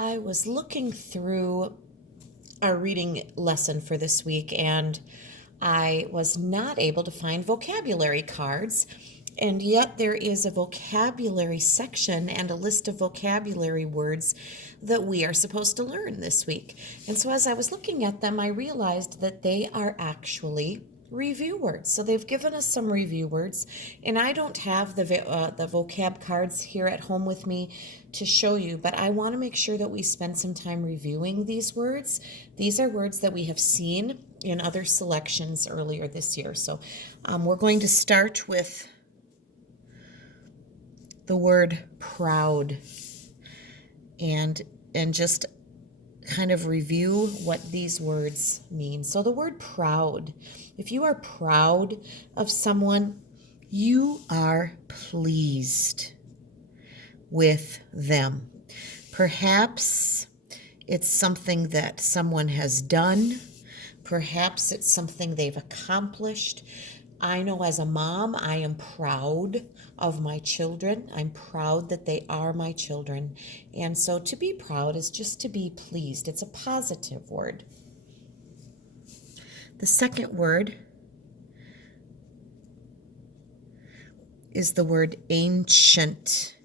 I was looking through our reading lesson for this week and I was not able to find vocabulary cards. And yet there is a vocabulary section and a list of vocabulary words that we are supposed to learn this week. And so as I was looking at them, I realized that they are actually review words. So they've given us some review words, and I don't have the vocab cards here at home with me to show you, but I want to make sure that we spend some time reviewing these words. These are words that we have seen in other selections earlier this year. So we're going to start with the word proud and just kind of review what these words mean. So the word proud, if you are proud of someone, you are pleased with them. Perhaps it's something that someone has done. Perhaps it's something they've accomplished. I know as a mom, I am proud of my children. I'm proud that they are my children. And so to be proud is just to be pleased. It's a positive word. The second word is the word ancient.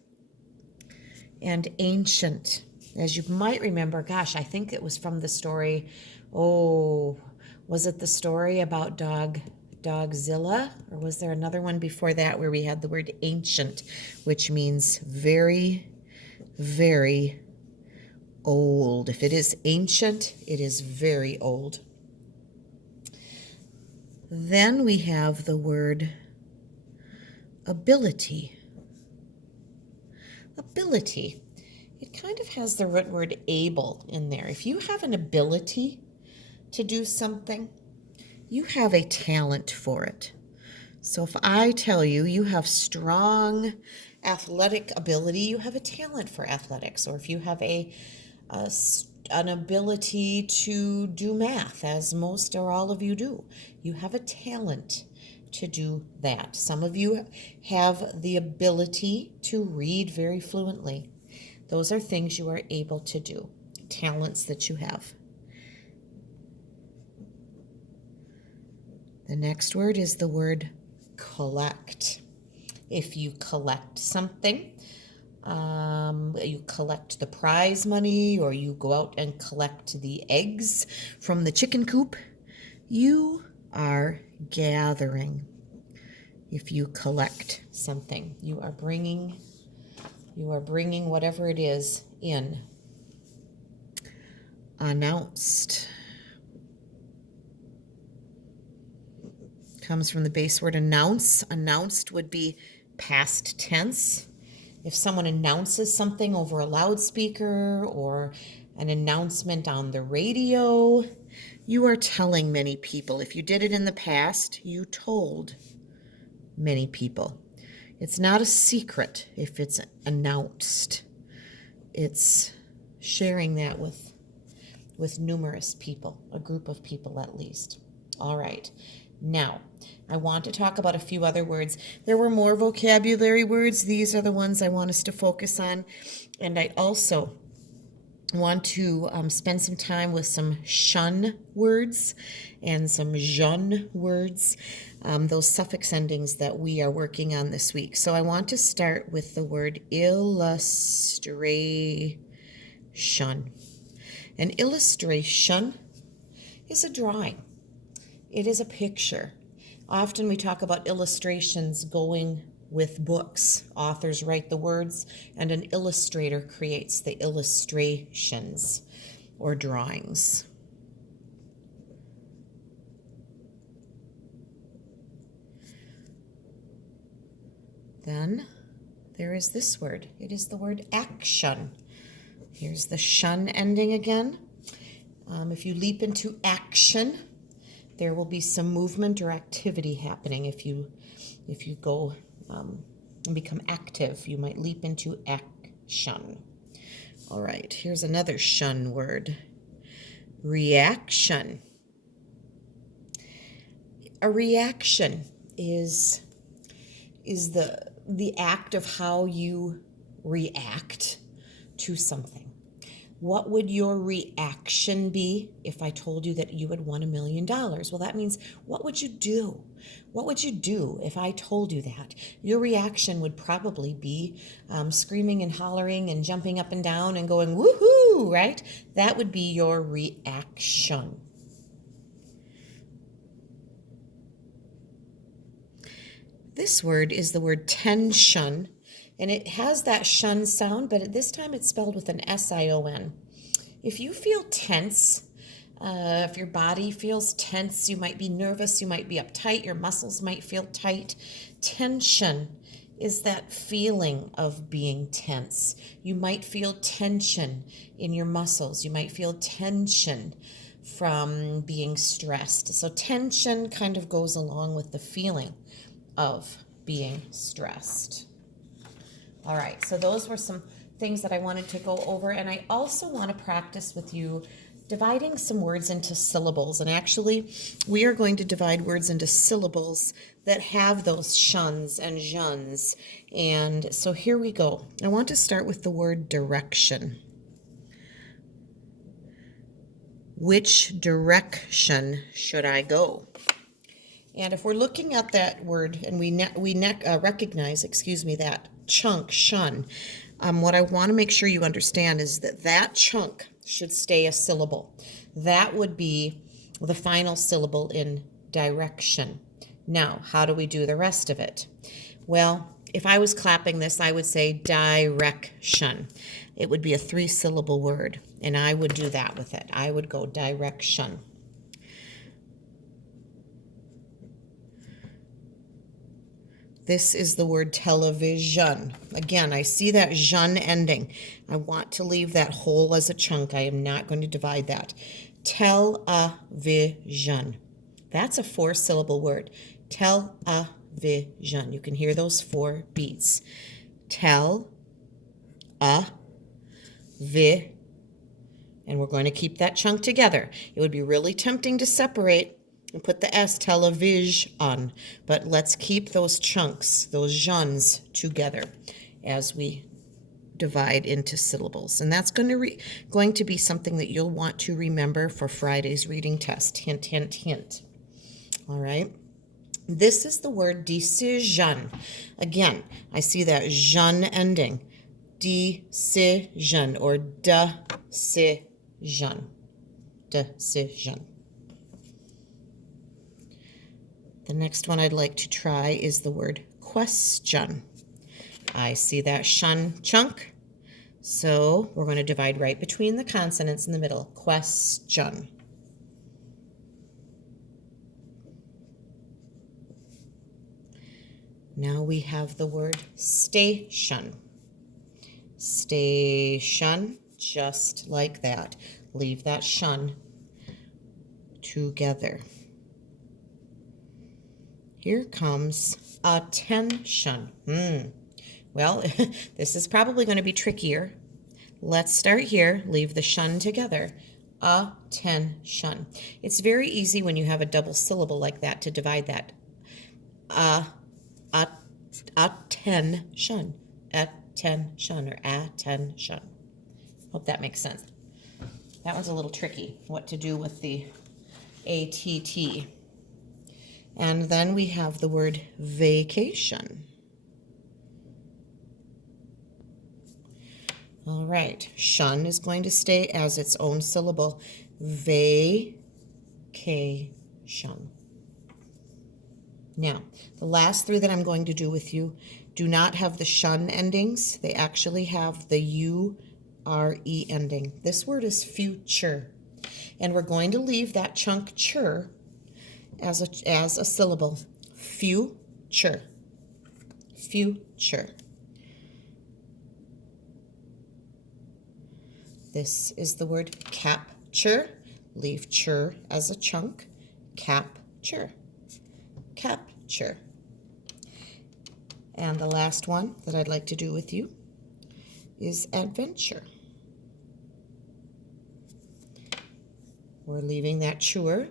And ancient, as you might remember, gosh, I think it was from the story, was it the story about Dogzilla, or was there another one before that where we had the word ancient, which means very, very old? If it is ancient, it is very old. Then we have the word ability. Ability. It kind of has the root word able in there. If you have an ability to do something, you have a talent for it. So if I tell you you have strong athletic ability, you have a talent for athletics. Or if you have an ability to do math, as most or all of you do, you have a talent to do that. Some of you have the ability to read very fluently. Those are things you are able to do, talents that you have. The next word is the word collect. If you collect something, you collect the prize money, or you go out and collect the eggs from the chicken coop, you are gathering. If you collect something, you are bringing whatever it is in. Announced comes from the base word announce. Announced would be past tense. If someone announces something over a loudspeaker or an announcement on the radio, you are telling many people. If you did it in the past, you told many people. It's not a secret if it's announced. It's sharing that with numerous people, a group of people at least. All right. Now, I want to talk about a few other words. There were more vocabulary words. These are the ones I want us to focus on. And I also want to spend some time with some shun words and some jeune words, those suffix endings that we are working on this week. So I want to start with the word illustration. An illustration is a drawing. It is a picture. Often we talk about illustrations going with books. Authors write the words, and an illustrator creates the illustrations or drawings. Then there is this word. It is the word action. Here's the shun ending again. If you leap into action, there will be some movement or activity happening. If you go and become active, you might leap into action. All right, here's another shun word. Reaction. A reaction is the act of how you react to something. What would your reaction be if I told you that you had won $1 million? Well, that means what would you do? What would you do if I told you that? Your reaction would probably be screaming and hollering and jumping up and down and going, woohoo, right? That would be your reaction. This word is the word tension, and it has that shun sound, but at this time it's spelled with an S-I-O-N. If you feel tense, if your body feels tense, you might be nervous, you might be uptight, your muscles might feel tight. Tension is that feeling of being tense. You might feel tension in your muscles. You might feel tension from being stressed. So tension kind of goes along with the feeling of being stressed. All right, so those were some things that I wanted to go over, and I also want to practice with you dividing some words into syllables. And actually, we are going to divide words into syllables that have those shuns and juns. And so here we go. I want to start with the word direction. Which direction should I go? And if we're looking at that word and we recognize, that chunk, shun, what I want to make sure you understand is that that chunk should stay a syllable. That would be the final syllable in direction. Now, how do we do the rest of it? Well, if I was clapping this, I would say direction. It would be a 3-syllable word, and I would do that with it. I would go direction. This is the word television. Again, I see that "jun" ending. I want to leave that whole as a chunk. I am not going to divide that. Television. That's a 4-syllable word. Television. You can hear those 4 beats. Tel, vi, and we're going to keep that chunk together. It would be really tempting to separate and put the S, television, but let's keep those chunks, those juns, together as we divide into syllables. And that's going to be something that you'll want to remember for Friday's reading test. Hint, hint, hint. All right. This is the word decision. Again, I see that jun ending. Decision or decision. Decision. The next one I'd like to try is the word question. I see that shun chunk, so we're going to divide right between the consonants in the middle. Question. Now we have the word station. Station, just like that. Leave that shun together. Here comes attention. Well, this is probably going to be trickier. Let's start here. Leave the shun together. Attention. It's very easy when you have a double syllable like that to divide that. Attention. Attention or attention. Hope that makes sense. That one's a little tricky, what to do with the ATT. And then we have the word vacation. All right, shun is going to stay as its own syllable. Vacation. Now, the last 3 that I'm going to do with you do not have the shun endings. They actually have the U-R-E ending. This word is future. And we're going to leave that chunk chur as a syllable. Future. Future. This is the word capture. Leave chur as a chunk. Capture. Capture. And the last one that I'd like to do with you is adventure. We're leaving that chur.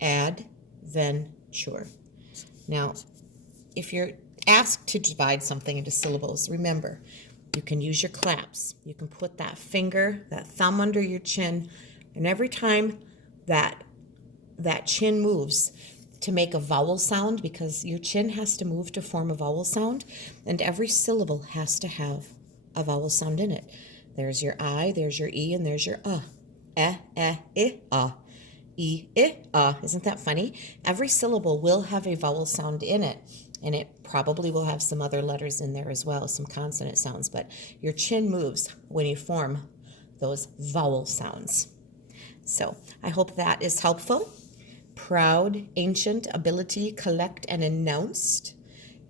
Adventure. Now, if you're asked to divide something into syllables, remember, You can use your claps. You can put that finger, that thumb under your chin, and every time that chin moves to make a vowel sound, because your chin has to move to form a vowel sound, and every syllable has to have a vowel sound in it. There's your I, there's your E, and there's your I, E, I. Isn't that funny? Every syllable will have a vowel sound in it, and it probably will have some other letters in there as well, some consonant sounds, but your chin moves when you form those vowel sounds. So I hope that is helpful. Proud, ancient, ability, collect, and announced,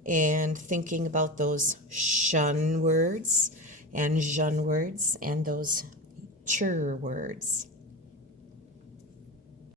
and thinking about those shun words and jun words and those chur words.